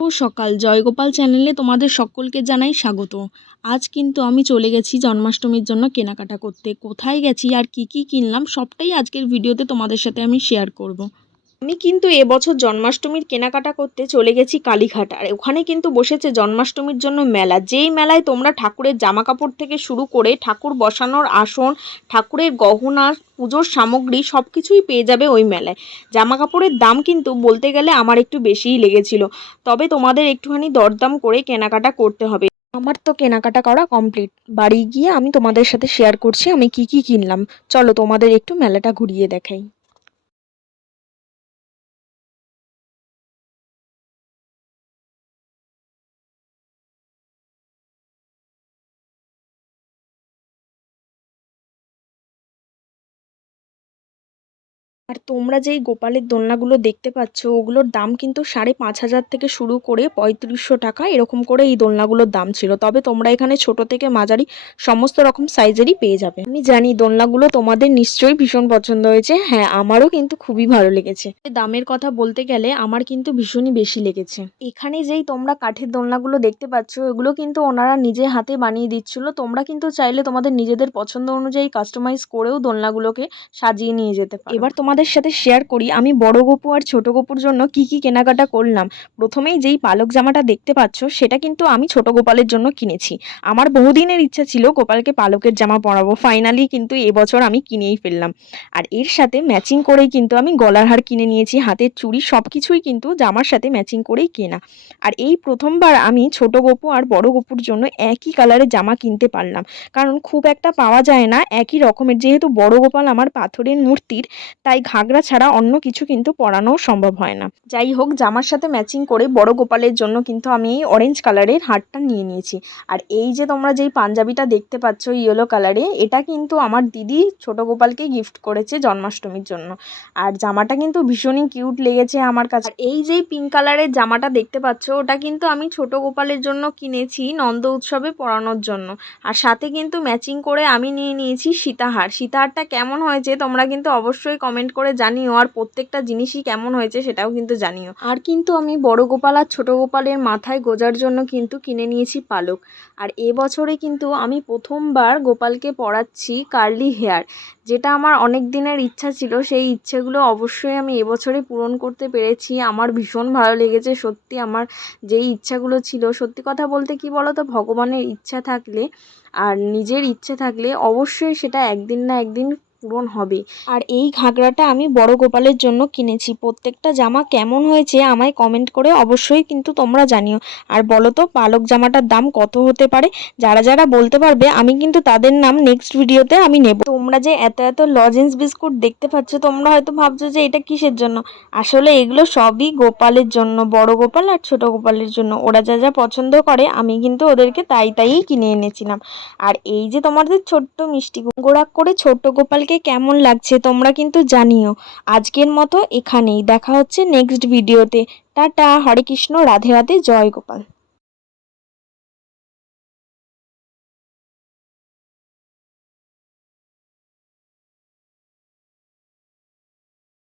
সকাল জয়গোপাল চ্যানেলে তোমাদের সকলকে জানাই স্বাগত। আজ কিন্তু আমি চলে গেছি জন্মাষ্টমীর জন্য কেনাকাটা করতে। কোথায় গেছি আর কি কি কিনলাম সবটাই আজকের ভিডিওতে তোমাদের সাথে আমি শেয়ার করব। আমি কিন্তু এবছর জন্মাষ্টমীর কেনাকাটা করতে চলে গেছি কালীঘাট। আর ওখানে কিন্তু বসেছে জন্মাষ্টমীর জন্য মেলা, যেই মেলায় তোমরা ঠাকুরের জামা কাপড় থেকে শুরু করে ঠাকুর বসানোর আসন, ঠাকুরের গহনা, পুজোর সামগ্রী সব কিছুই পেয়ে যাবে ওই মেলায়। জামা কাপড়ের দাম কিন্তু বলতে গেলে আমার একটু বেশিই লেগেছিল, তবে তোমাদের একটুখানি দরদাম করে কেনাকাটা করতে হবে। আমার তো কেনাকাটা করা কমপ্লিট। বাড়ি গিয়ে আমি তোমাদের সাথে শেয়ার করছি আমি কি কি কিনলাম। চলো তোমাদের একটু মেলাটা ঘুরিয়ে দেখাই। আর তোমরা যেই গোপালের দোলনাগুলো দেখতে পাচ্ছ ওগুলোর দাম কিন্তু 5,500 থেকে শুরু করে 3500 টাকা এরকম করে এই দোলনাগুলোর দাম ছিল। তবে তোমরা এখানে ছোট থেকে মাঝারি সমস্ত রকম সাইজেরই পেয়ে যাবে। আমি জানি দোলনাগুলো তোমাদের নিশ্চয়ই ভীষণ পছন্দ হয়েছে। হ্যাঁ, আমারও কিন্তু খুবই ভালো লেগেছে। দামের কথা বলতে গেলে আমার কিন্তু ভীষণই বেশি লেগেছে। এখানে যেই তোমরা কাঠের দোলনাগুলো দেখতে পাচ্ছ এগুলো কিন্তু ওনারা নিজে হাতে বানিয়ে দিচ্ছিল। তোমরা কিন্তু চাইলে তোমাদের নিজেদের পছন্দ অনুযায়ী কাস্টমাইজ করেও দোলনাগুলোকে সাজিয়ে নিয়ে যেতে পারো। এবার তোমাদের সাথে শেয়ার করি আমি বড় গপু আর ছোট গপুর জন্য কি কি কেনাকাটা করলাম। প্রথমেই যেই পালক জামাটা দেখতে পাচ্ছ সেটা কিন্তু আমি ছোট গোপালের জন্য কিনেছি। আমার বহুদিনের ইচ্ছা ছিল গোপালকে পালকের জামা পরাবো, ফাইনালি কিন্তু এবছর আমি কিনেই ফেললাম। আর এর সাথে ম্যাচিং করেই কিন্তু আমি গলার হার কিনে নিয়েছি, হাতের চুড়ি সব কিছুই কিন্তু জামার সাথে ম্যাচিং করেই কেনা। আর এই প্রথমবার আমি ছোট গপু আর বড় গপুর জন্য একই কালারের জামা কিনতে পারলাম, কারণ খুব একটা পাওয়া যায় না একই রকমের। যেহেতু বড় গোপাল আমার পাথরের মূর্তির, তাই ঘাগরা ছাড়া অন্য কিছু কিন্তু পরানো সম্ভব হয় না। যাই হোক, জামার সাথে ম্যাচিং করে বড় গোপালের জন্য কিন্তু আমি এই অরেঞ্জ কালারের হারটা নিয়ে নিয়েছি। আর এই যে তোমরা যেই পাঞ্জাবিটা দেখতে পাচ্ছ ইয়েলো কালারে, এটা কিন্তু আমার দিদি ছোট গোপালকে গিফট করেছে জন্মাষ্টমীর জন্য। আর জামাটা কিন্তু ভীষণই কিউট লেগেছে আমার কাছে। আর এই যেই পিঙ্ক কালারের জামাটা দেখতে পাচ্ছ ওটা কিন্তু আমি ছোট গোপালের জন্য কিনেছি নন্দ উৎসবে পরানোর জন্য। আর সাথে কিন্তু ম্যাচিং করে আমি নিয়ে নিয়েছি সীতাহার। সীতাহারটা কেমন হয়েছে তোমরা কিন্তু অবশ্যই কমেন্ট করে জানিও, আর প্রত্যেকটা জিনিসই কেমন হয়েছে সেটাও কিন্তু জানিও। আর কিন্তু আমি বড় গোপাল আর ছোট গোপালের মাথায় গোজার জন্য কিন্তু কিনে নিয়েছি পালক। আর এবছরে কিন্তু আমি প্রথমবার গোপালকে পরাচ্ছি কার্লি হেয়ার, যেটা আমার অনেক দিনের ইচ্ছা ছিল। সেই ইচ্ছেগুলো অবশ্যই আমি এবছরে পূরণ করতে পেরেছি। আমার ভীষণ ভালো লেগেছে সত্যি। আমার যেই ইচ্ছাগুলো ছিল, সত্যি কথা বলতে কি বলো তো, ভগবানের ইচ্ছা থাকলে আর নিজের ইচ্ছে থাকলে অবশ্যই সেটা একদিন না একদিন পূরণ হবে। আর এই ঘাগরাটা আমি বড় গোপালের জন্য কিনেছি। প্রত্যেকটা জামা কেমন হয়েছে আমায় কমেন্ট করে অবশ্যই কিন্তু তোমরা জানিও। আর বলো তো পালক জামাটার দাম কত হতে পারে? যারা যারা বলতে পারবে আমি কিন্তু তাদের নাম নেক্সট ভিডিওতে আমি নেব। তোমরা যে এত এত লজেন্স বিস্কুট দেখতে পাচ্ছ তোমরা হয়তো ভাবছো যে এটা কিসের জন্য। আসলে এগুলো সবই গোপালের জন্য, বড় গোপাল আর ছোট গোপালের জন্য। ওরা যা যা পছন্দ করে আমি কিন্তু ওদেরকে তাই তাই কিনে এনেছিলাম। আর এই যে তোমাদের ছোট্ট মিষ্টি গোড়া করে ছোট্ট গোপালকে কেমন লাগছে তোমরা কিন্তু জানিও। আজকের মতো এখানেই, দেখা হচ্ছে নেক্সট ভিডিওতে। টাটা, হরে কৃষ্ণ, রাধে রাধে, জয় গোপাল।